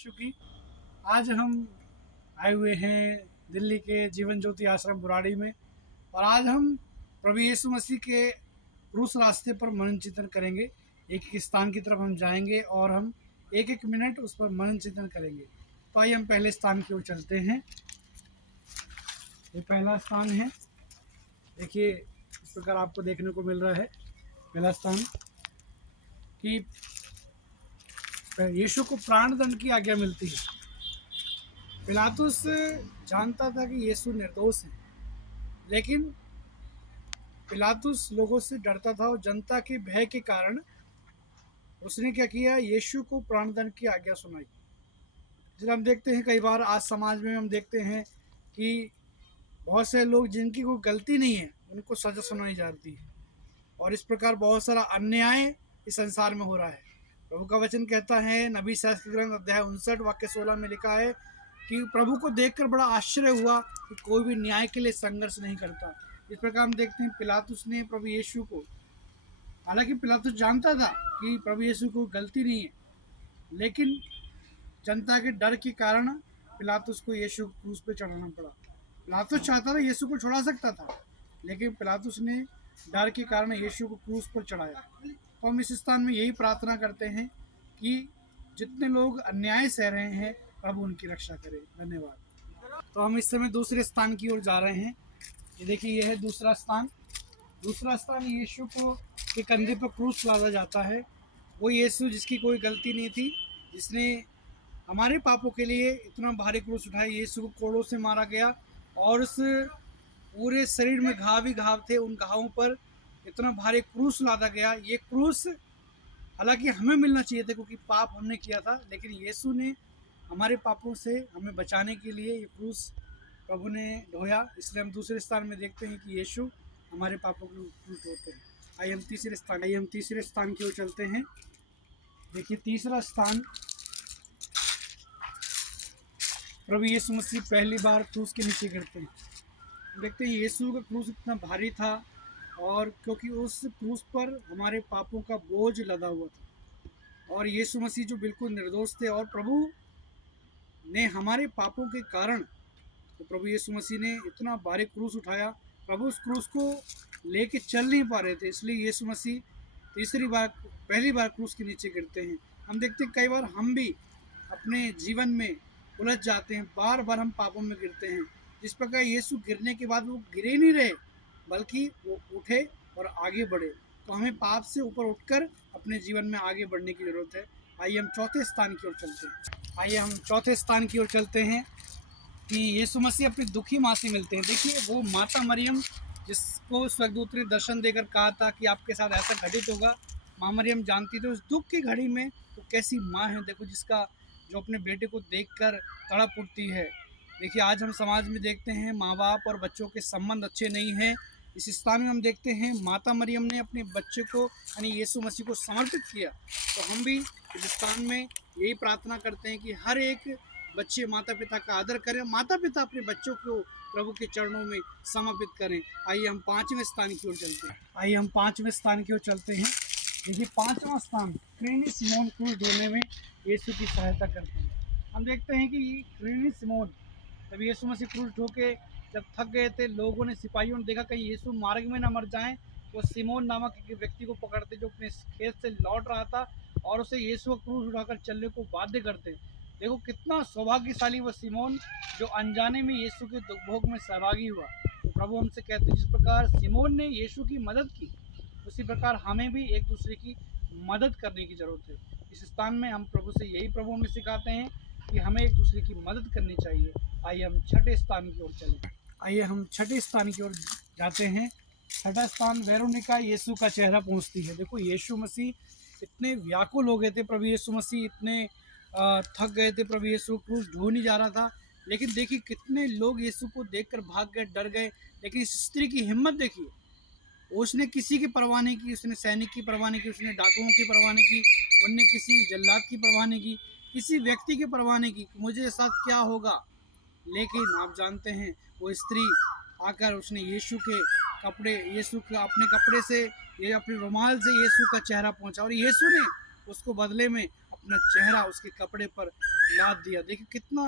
यीशु की। आज हम आए हुए हैं दिल्ली के जीवन ज्योति आश्रम बुराड़ी में, और आज हम प्रभु यीशु मसीह के क्रूस रास्ते पर मनन चिंतन करेंगे। एक एक स्थान की तरफ हम जाएंगे और हम एक एक मिनट उस पर मनन चिंतन करेंगे। तो आइए हम पहले स्थान की ओर चलते हैं। ये पहला स्थान है, देखिए इस प्रकार आपको देखने को मिल रहा है। पहला स्थान कि यीशु को प्राण दंड की आज्ञा मिलती है। पिलातुस जानता था कि यीशु निर्दोष है, लेकिन पिलातुस लोगों से डरता था और जनता के भय के कारण उसने क्या किया, यीशु को प्राण दंड की आज्ञा सुनाई। जिसे हम देखते हैं कई बार आज समाज में हम देखते हैं कि बहुत से लोग जिनकी कोई गलती नहीं है उनको सजा सुनाई जाती है, और इस प्रकार बहुत सारा अन्याय इस संसार में हो रहा है। प्रभु का वचन कहता है, नबी शास्त्र ग्रंथ अध्याय 59 वाक्य 16 में लिखा है कि प्रभु को देखकर बड़ा आश्चर्य हुआ कि कोई भी न्याय के लिए संघर्ष नहीं करता। इस प्रकार हम देखते हैं पिलातुस ने प्रभु यीशु को, हालांकि पिलातुस जानता था कि प्रभु यीशु को गलती नहीं है, लेकिन जनता के डर के कारण पिलातुस को यीशु क्रूस पे चढ़ाना पड़ा। पिलातुस चाहता था यीशु को छुड़ा सकता था, लेकिन पिलातुस ने डर के कारण यीशु को क्रूस पर चढ़ाया। तो हम इस स्थान में यही प्रार्थना करते हैं कि जितने लोग अन्याय सह रहे हैं प्रभु उनकी रक्षा करे। धन्यवाद। तो हम इस समय दूसरे स्थान की ओर जा रहे हैं। ये देखिए, ये है दूसरा स्थान। दूसरा स्थान यीशु को के कंधे पर क्रूस लादा जाता है। वो यीशु जिसकी कोई गलती नहीं थी, जिसने हमारे पापों के लिए इतना भारी क्रूस उठाया। यीशु को कोड़ों से मारा गया और उस पूरे शरीर में घाव ही घाव थे। उन घावों पर इतना भारी क्रूस लादा गया। ये क्रूस हालांकि हमें मिलना चाहिए था क्योंकि पाप हमने किया था, लेकिन यीशु ने हमारे पापों से हमें बचाने के लिए ये क्रूस प्रभु ने ढोया। इसलिए हम दूसरे स्थान में देखते हैं कि यीशु हमारे पापों के क्रूस ढोते हैं। आइए हम तीसरे स्थान की ओर चलते हैं। देखिए, तीसरा स्थान प्रभु यीशु मसीह पहली बार क्रूस के नीचे गिरते हैं। देखते हैं यीशु का क्रूस इतना भारी था, और क्योंकि उस क्रूस पर हमारे पापों का बोझ लदा हुआ था, और यीशु मसीह जो बिल्कुल निर्दोष थे, और प्रभु ने हमारे पापों के कारण, तो प्रभु यीशु मसीह ने इतना भारी क्रूस उठाया। प्रभु उस क्रूस को लेके चल नहीं पा रहे थे, इसलिए यीशु मसीह पहली बार क्रूस के नीचे गिरते हैं। हम देखते हैं कई बार हम भी अपने जीवन में उलझ जाते हैं, बार बार हम पापों में गिरते हैं। जिस प्रकार यीशु गिरने के बाद वो गिरे नहीं रहे, बल्कि वो उठे और आगे बढ़े। तो हमें पाप से ऊपर उठकर अपने जीवन में आगे बढ़ने की ज़रूरत है। आइए हम चौथे स्थान की ओर चलते हैं कि यीशु मसीह अपनी दुखी माँ से मिलते हैं। देखिए, वो माता मरियम जिसको स्वर्गदूत ने दर्शन देकर कहा था कि आपके साथ ऐसा घटित होगा, माँ मरियम जानती थी उस दुख की घड़ी में वो कैसी माँ है। देखो, जो अपने बेटे को देखकर तड़प उठती है। देखिए, आज हम समाज में देखते हैं माँ बाप और बच्चों के संबंध अच्छे नहीं हैं। इस स्थान में हम देखते हैं माता मरियम ने अपने बच्चे को यानी यीशु मसीह को समर्पित किया। तो हम भी इस स्थान में यही प्रार्थना करते हैं कि हर एक बच्चे माता पिता का आदर करें, माता पिता अपने बच्चों को प्रभु के चरणों में समर्पित करें। आइए हम पाँचवें स्थान की ओर चलते हैं। देखिए, पाँचवां स्थान क्रेनी सिमोन क्रूस ढोने में यीशु की सहायता करते हैं। हम देखते हैं कि क्रेनी सिमोन जब यीशु मसीह क्रूस ढो के जब थक गए थे, लोगों ने, सिपाहियों ने देखा कहीं यीशु मार्ग में ना मर जाएं, तो सिमोन नामक एक व्यक्ति को पकड़ते जो अपने खेत से लौट रहा था, और उसे यीशु का क्रूस उठाकर चलने को बाध्य करते। देखो कितना सौभाग्यशाली वो सिमोन जो अनजाने में यीशु के दुख भोग में सहभागी हुआ। तो प्रभु हमसे कहते हैं, जिस प्रकार सिमोन ने यीशु की मदद की, उसी प्रकार हमें भी एक दूसरे की मदद करने की ज़रूरत है। इस स्थान में हम प्रभु हमें सिखाते हैं कि हमें एक दूसरे की मदद करनी चाहिए। आइए हम छठे स्थान की ओर जाते हैं। छठा स्थान वेरोनिका यीशु का चेहरा पहुंचती है। देखो, यीशु मसीह इतने व्याकुल हो गए थे, प्रभु यीशु मसीह इतने थक गए थे, प्रभु यीशु क्रूस ढो नहीं जा रहा था, लेकिन देखिए कितने लोग यीशु को देखकर भाग गए, डर गए। लेकिन इस स्त्री की हिम्मत देखिए, उसने किसी की परवाह नहीं की, उसने सैनिक की परवाह नहीं की, उसने डाकुओं की परवाह नहीं की, उनने किसी जल्लाद की परवाह नहीं की, किसी व्यक्ति की परवाह नहीं की कि मुझे साथ क्या होगा। लेकिन आप जानते हैं, वो स्त्री आकर उसने अपने कपड़े से, ये अपने रुमाल से यीशु का चेहरा पहुंचा, और यीशु ने उसको बदले में अपना चेहरा उसके कपड़े पर लाद दिया। देखिए कितना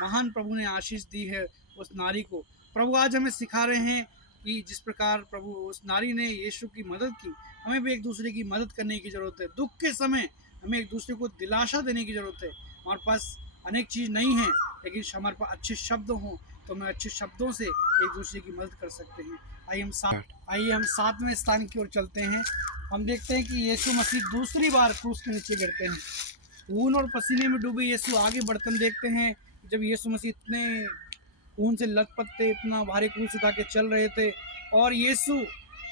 महान प्रभु ने आशीष दी है उस नारी को। प्रभु आज हमें सिखा रहे हैं कि जिस प्रकार प्रभु उस नारी ने यीशु की मदद की, हमें भी एक दूसरे की मदद करने की ज़रूरत है। दुख के समय हमें एक दूसरे को दिलासा देने की ज़रूरत है। हमारे पास अनेक चीज़ नहीं है, लेकिन हमारे पास अच्छे शब्द हों तो हम अच्छे शब्दों से एक दूसरे की मदद कर सकते हैं। आइए हम सातवें स्थान की ओर चलते हैं। हम देखते हैं कि यीशु मसीह दूसरी बार क्रूस के नीचे गिरते हैं। खून और पसीने में डूबे यीशु आगे बढ़ते हम देखते हैं। जब यीशु मसीह इतने खून से लथपथ थे, इतना भारी क्रूस उठा के चल रहे थे, और यीशु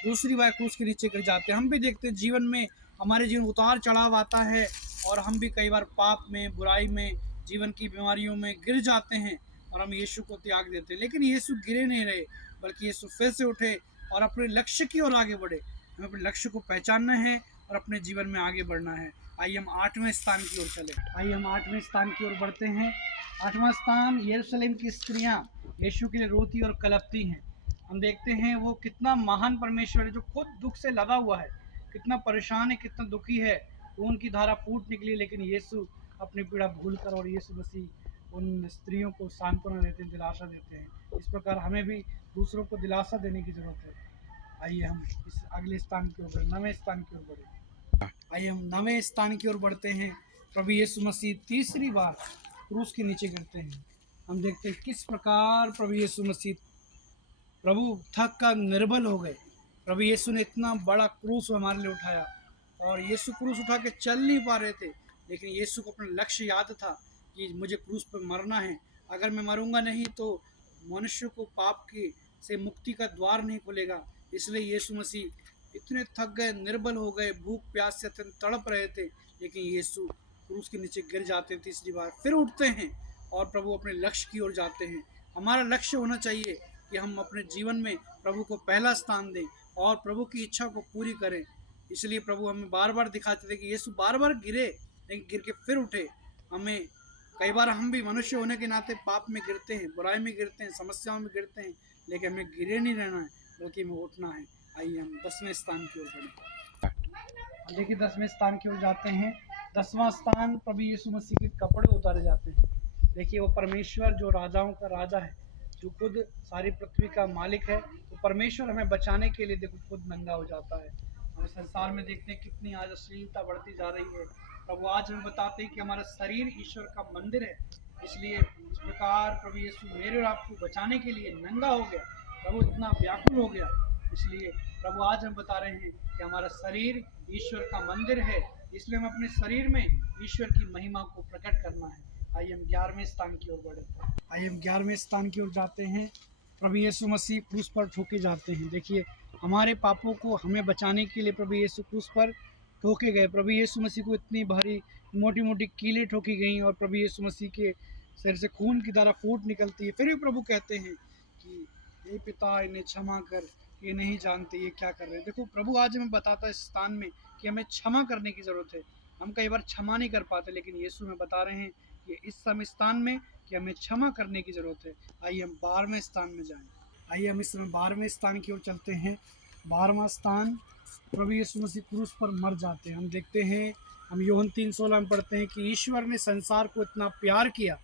दूसरी बार क्रूस के नीचे गिर जाते हैं। हम भी देखते हैं जीवन में, हमारे जीवन उतार चढ़ाव आता है और हम भी कई बार पाप में, बुराई में, जीवन की बीमारियों में गिर जाते हैं और हम यीशु को त्याग देते हैं। लेकिन यीशु गिरे नहीं रहे, बल्कि यीशु फिर से उठे और अपने लक्ष्य की ओर आगे बढ़े। हमें अपने लक्ष्य को पहचानना है और अपने जीवन में आगे बढ़ना है। आइए हम 8वें स्थान की ओर चले। आइए हम 8वें स्थान की ओर बढ़ते हैं। 8वां स्थान, यरूशलेम की स्त्रियां यीशु के लिए रोती और कलपती हैं। हम देखते हैं वो कितना महान परमेश्वर है, जो खुद दुख से लदा हुआ है, कितना परेशान है, कितना दुखी है। खून की धारा फूट निकली, लेकिन यीशु अपनी पीड़ा भूल कर और यीशु मसीह उन स्त्रियों को सांत्वना देते हैं, दिलासा देते हैं। इस प्रकार हमें भी दूसरों को दिलासा देने की ज़रूरत है। आइए हम इस अगले स्थान की ओर बढ़े, 9वें स्थान की ओर बढ़े। आइए हम 9वें स्थान की ओर बढ़ते हैं। प्रभु यीशु मसीह तीसरी बार क्रूस के नीचे गिरते हैं। हम देखते हैं किस प्रकार प्रभु यीशु मसीह, प्रभु थक कर निर्बल हो गए। प्रभु यीशु ने इतना बड़ा क्रूस हमारे लिए उठाया, और यीशु क्रूस उठा के चल नहीं पा रहे थे, लेकिन यीशु को अपना लक्ष्य याद था कि मुझे क्रूस पर मरना है। अगर मैं मरूंगा नहीं तो मनुष्य को पाप की से मुक्ति का द्वार नहीं खुलेगा। इसलिए यीशु मसीह इतने थक गए, निर्बल हो गए, भूख प्यास से अत्यंत तड़प रहे थे, लेकिन यीशु क्रूस के नीचे गिर जाते हैं तीसरी बार, फिर उठते हैं और प्रभु अपने लक्ष्य की ओर जाते हैं। हमारा लक्ष्य होना चाहिए कि हम अपने जीवन में प्रभु को पहला स्थान दें और प्रभु की इच्छा को पूरी करें। इसलिए प्रभु हमें बार बार दिखाते थे कि यीशु बार बार गिरे, लेकिन गिर के फिर उठे। हमें कई बार हम भी मनुष्य होने के नाते पाप में गिरते हैं, बुराई में गिरते हैं, समस्याओं में गिरते हैं, लेकिन हमें गिरे नहीं रहना है, बल्कि हमें उठना है। आइए हम 10वें स्थान की ओर बढ़ें। देखिए 10वें स्थान की ओर जाते हैं। 10वां स्थान, प्रभु यीशु मसीह के कपड़े उतारे जाते हैं। देखिए वो परमेश्वर जो राजाओं का राजा है, जो खुद सारी पृथ्वी का मालिक है, वो परमेश्वर हमें बचाने के लिए देखो खुद नंगा हो जाता है। हम संसार में देखते हैं कितनी आज अश्लीलता बढ़ती जा रही है। प्रभु आज हमें बताते हैं कि हमारा शरीर ईश्वर का मंदिर है। इसलिए इस प्रकार प्रभु यीशु मेरे और आपको बचाने के लिए नंगा हो गया। प्रभु इतना व्याकुल हो गया, इसलिए प्रभु आज हम बता रहे हैं कि हमारा शरीर ईश्वर का मंदिर है, इसलिए हम अपने शरीर में ईश्वर की महिमा को प्रकट करना है। आइए हम 11वें स्थान की ओर बढ़े। आइए हम 11वें स्थान की ओर जाते हैं। प्रभु यीशु मसीह क्रूस पर ठोके जाते हैं। देखिए हमारे पापों को हमें बचाने के लिए प्रभु यीशु क्रूस पर ठोके गए। प्रभु यीशु मसीह को इतनी भारी मोटी मोटी कीलें ठोकी गई और प्रभु यीशु मसीह के सिर से खून की धारा फूट निकलती है। फिर भी प्रभु कहते हैं कि हे पिता, इन्हें क्षमा कर, ये नहीं जानते ये क्या कर रहे हैं। देखो प्रभु आज हमें बताता है इस स्थान में कि हमें क्षमा करने की ज़रूरत है। हम कई बार क्षमा नहीं कर पाते, लेकिन यीशु हमें बता रहे हैं कि इस समय स्थान में कि हमें क्षमा करने की ज़रूरत है। आइए हम 12वें स्थान में जाएं। आइए हम इस समय 12वें स्थान की ओर चलते हैं। 12वां स्थान, प्रभु यीशु मसीह क्रूस पर मर जाते हैं। हम देखते हैं, हम यूहन्ना 3:16 में पढ़ते हैं कि ईश्वर ने संसार को इतना प्यार किया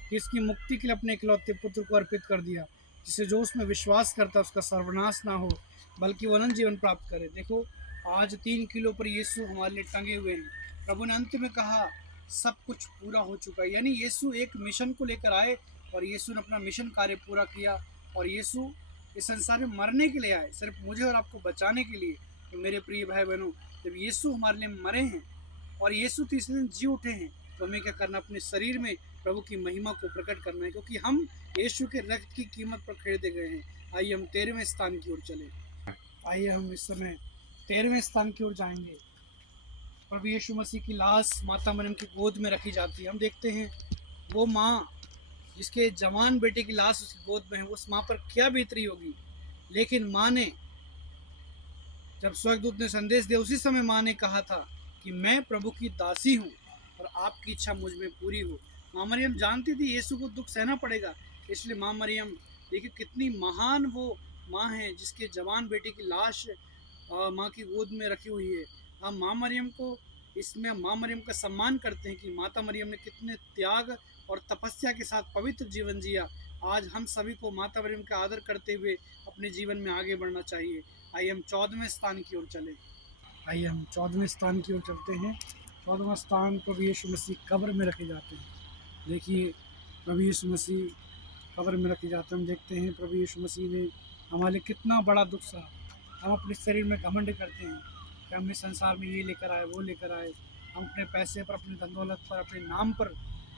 कि इसकी मुक्ति के लिए अपने इकलौते पुत्र को अर्पित कर दिया, जिससे जो उसमें विश्वास करता है उसका सर्वनाश ना हो, बल्कि वो अनंत जीवन प्राप्त करे। देखो आज 3 किलो पर यीशु हमारे लिए टंगे हुए हैं। प्रभु ने अंत में कहा सब कुछ पूरा हो चुका है। यानी यीशु एक मिशन को लेकर आए और यीशु ने अपना मिशन कार्य पूरा किया, और यीशु इस संसार में मरने के लिए आए, सिर्फ मुझे और आपको बचाने के लिए। तो मेरे प्रिय भाई बहनों, जब यीशु हमारे लिए मरे हैं और यीशु तीसरे दिन जी उठे हैं, तो हमें क्या करना, अपने शरीर में प्रभु की महिमा को प्रकट करना है, क्योंकि हम यीशु के रक्त की कीमत पर खरीदे गए हैं। आइए हम 13वें स्थान की ओर चले। आइए हम इस समय 13वें स्थान की ओर जाएंगे। प्रभु यीशु मसीह की लाश माता मरियम की गोद में रखी जाती है। हम देखते हैं वो माँ जिसके जवान बेटे की लाश उसकी गोद में है, उस माँ पर क्या बीतरी होगी। लेकिन माँ ने, जब स्वर्गदूत ने संदेश दिया, उसी समय माँ ने कहा था कि मैं प्रभु की दासी हूँ और आपकी इच्छा मुझ में पूरी हो। माँ मरियम जानती थी यीशु को दुख सहना पड़ेगा, इसलिए माँ मरियम, देखिए कितनी महान वो माँ है जिसके जवान बेटे की लाश माँ की गोद में रखी हुई है। अब माँ मरियम को इसमें हम माँ मरियम का सम्मान करते हैं कि माता मरियम ने कितने त्याग और तपस्या के साथ पवित्र जीवन जिया। आज हम सभी को माता मरियम का आदर करते हुए अपने जीवन में आगे बढ़ना चाहिए। आइए हम 14वें स्थान की ओर चलें। आइए हम 14वें स्थान की ओर चलते हैं। 14वां स्थान प्रभु यीशु मसीह कब्र में रखे जाते हैं। देखिए, प्रभु यीशु मसीह कब्र में रखे जाते हैं। हम देखते हैं प्रभु यीशु मसीह ने हमारे लिए कितना बड़ा दुख सहा। हम अपने शरीर में घमंड करते हैं कि हम इस संसार में ये लेकर आए, वो लेकर आए। हम अपने पैसे पर, अपनी धन दौलत पर, अपने नाम पर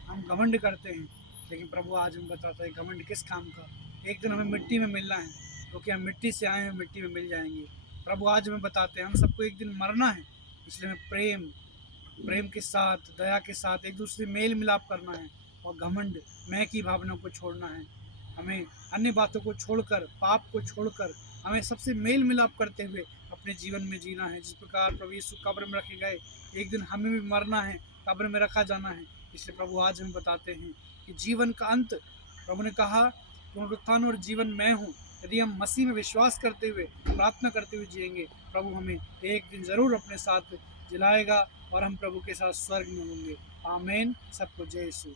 हम घमंड करते हैं। लेकिन प्रभु आज हमें बताता है घमंड किस काम का। एक दिन हमें मिट्टी में मिलना है, क्योंकि हम मिट्टी से आए हैं, मिट्टी में मिल जाएंगे। प्रभु आज हमें बताते हैं हम सबको एक दिन मरना है, इसलिए हमें प्रेम के साथ, दया के साथ एक दूसरे मेल मिलाप करना है और घमंड, मैं की भावना को छोड़ना है। हमें अन्य बातों को छोड़कर, पाप को छोड़कर हमें सबसे मेल मिलाप करते हुए अपने जीवन में जीना है। जिस प्रकार प्रभु यीशु कब्र में रखे गए, एक दिन हमें भी मरना है, कब्र में रखा जाना है। इसलिए प्रभु आज हमें बताते हैं कि जीवन का अंत, प्रभु ने कहा पुनरुत्थान और जीवन मैं हूँ। यदि हम मसीह में विश्वास करते हुए, प्रार्थना करते हुए जिएंगे, प्रभु हमें एक दिन ज़रूर अपने साथ जिलाएगा और हम प्रभु के साथ स्वर्ग में होंगे। आमीन। सबको जय यीशु।